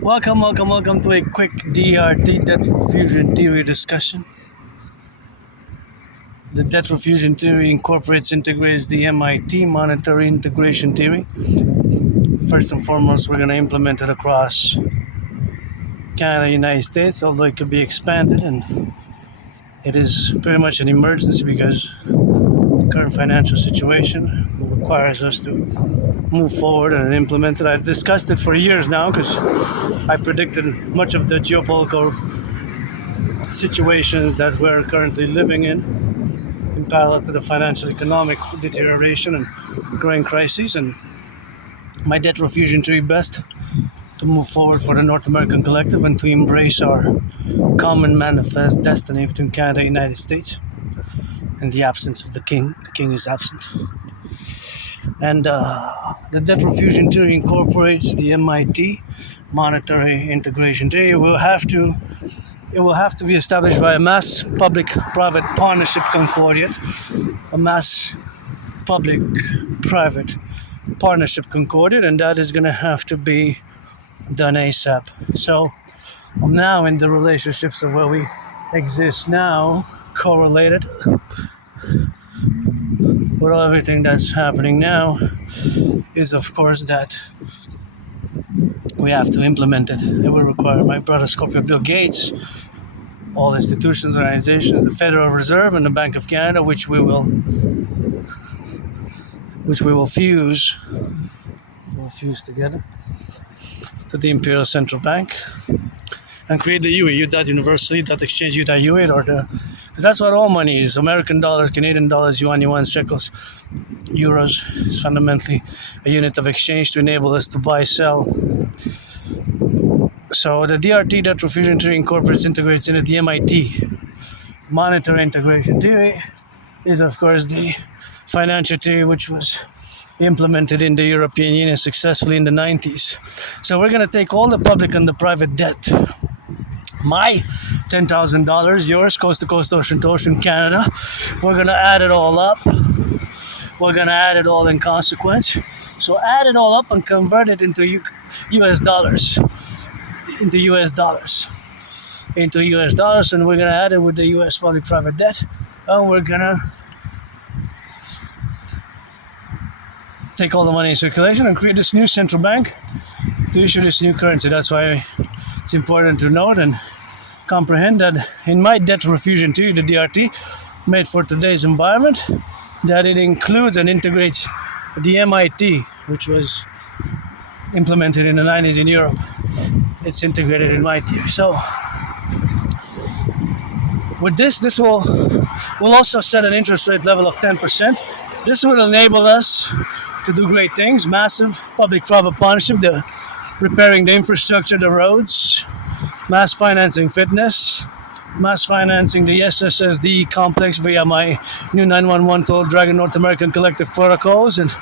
Welcome to a quick DRT debt refusion theory discussion. The debt refusion theory incorporates integrates the MIT monetary integration theory. First and foremost, we're going to implement it across Canada, United States, although it could be expanded, and it is pretty much an emergency because the current financial situation requires us to move forward and implement it. I've discussed it for years now because I predicted much of the geopolitical situations that we're currently living in parallel to the financial economic deterioration and growing crises. And my debt refusion theory best to move forward for the North American Collective and to embrace our common manifest destiny between Canada and the United States in the absence of the king. The king is absent. And the debt refusion theory incorporates the MIT monetary integration theory. It will have to be established by a mass public-private partnership concordiate, a mass public-private partnership concordiate, and that is going to have to be done ASAP. So I'm now in the relationships of where we exist now, correlated with everything that's happening now, is of course that we have to implement it. It will require my brother Scorpio Bill Gates, all institutions, organizations, the Federal Reserve and the Bank of Canada, which we will fuse together to the Imperial Central Bank and create the UA, that universally, that exchange that UA, because that's what all money is. American dollars, Canadian dollars, yuan, shekels, euros is fundamentally a unit of exchange to enable us to buy, sell. So the DRT, debt refusion theory, integrates into the MIT monetary integration theory, is of course the financial theory which was implemented in the European Union successfully in the 90s. So we're going to take all the public and the private debt, my $10,000, yours, coast to coast, ocean to ocean, Canada. We're going to add it all up. We're going to add it all in consequence. So add it all up and convert it into US dollars. And we're going to add it with the US public private debt. And we're going to take all the money in circulation and create this new central bank to issue this new currency. That's why it's important to note and comprehend that in my debt refusion theory, the DRT, made for today's environment, that it includes and integrates the MIT, which was implemented in the 90s in Europe. It's integrated in my theory. So with this will also set an interest rate level of 10%. This will enable us to do great things, massive public-private partnership, the repairing the infrastructure, the roads, mass financing fitness, mass financing the SSSD complex via my new 911 toll Dragon North American Collective protocols, and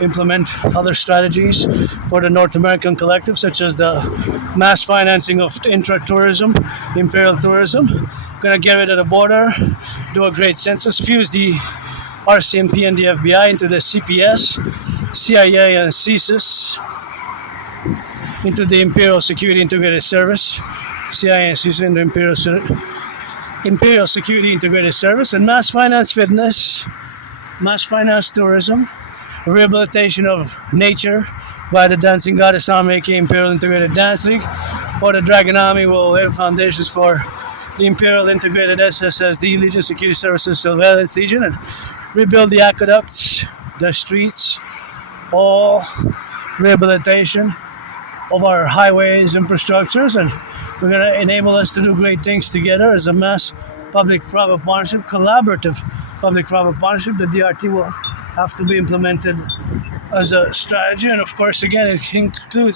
implement other strategies for the North American Collective, such as the mass financing of intra-tourism, imperial tourism. Gonna get rid of the border, do a great census, fuse the RCMP and the FBI into the CPS, CIA and CSIS, into the Imperial Security Integrated Service, CIA and CSIS and the Imperial Security Integrated Service, and mass finance fitness, mass finance tourism, rehabilitation of nature by the Dancing Goddess Americain Imperial Integrated Dance League. For the Dragon Army, we'll lay foundations for the Imperial Integrated SSSD Legion, Security Services Surveillance Legion, and rebuild the aqueducts, the streets, all rehabilitation of our highways, infrastructures, and we're going to enable us to do great things together as a mass public-private partnership, collaborative public-private partnership. The DRT will have to be implemented as a strategy, and of course, again, it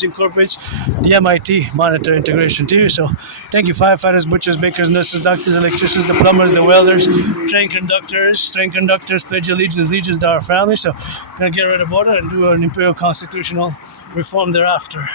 incorporates the MIT monetary integration theory. So thank you, firefighters, butchers, bakers, nurses, doctors, electricians, the plumbers, the welders, train conductors, pledge allegiance to our family. So we're going to get rid of the border and do an imperial constitutional reform thereafter.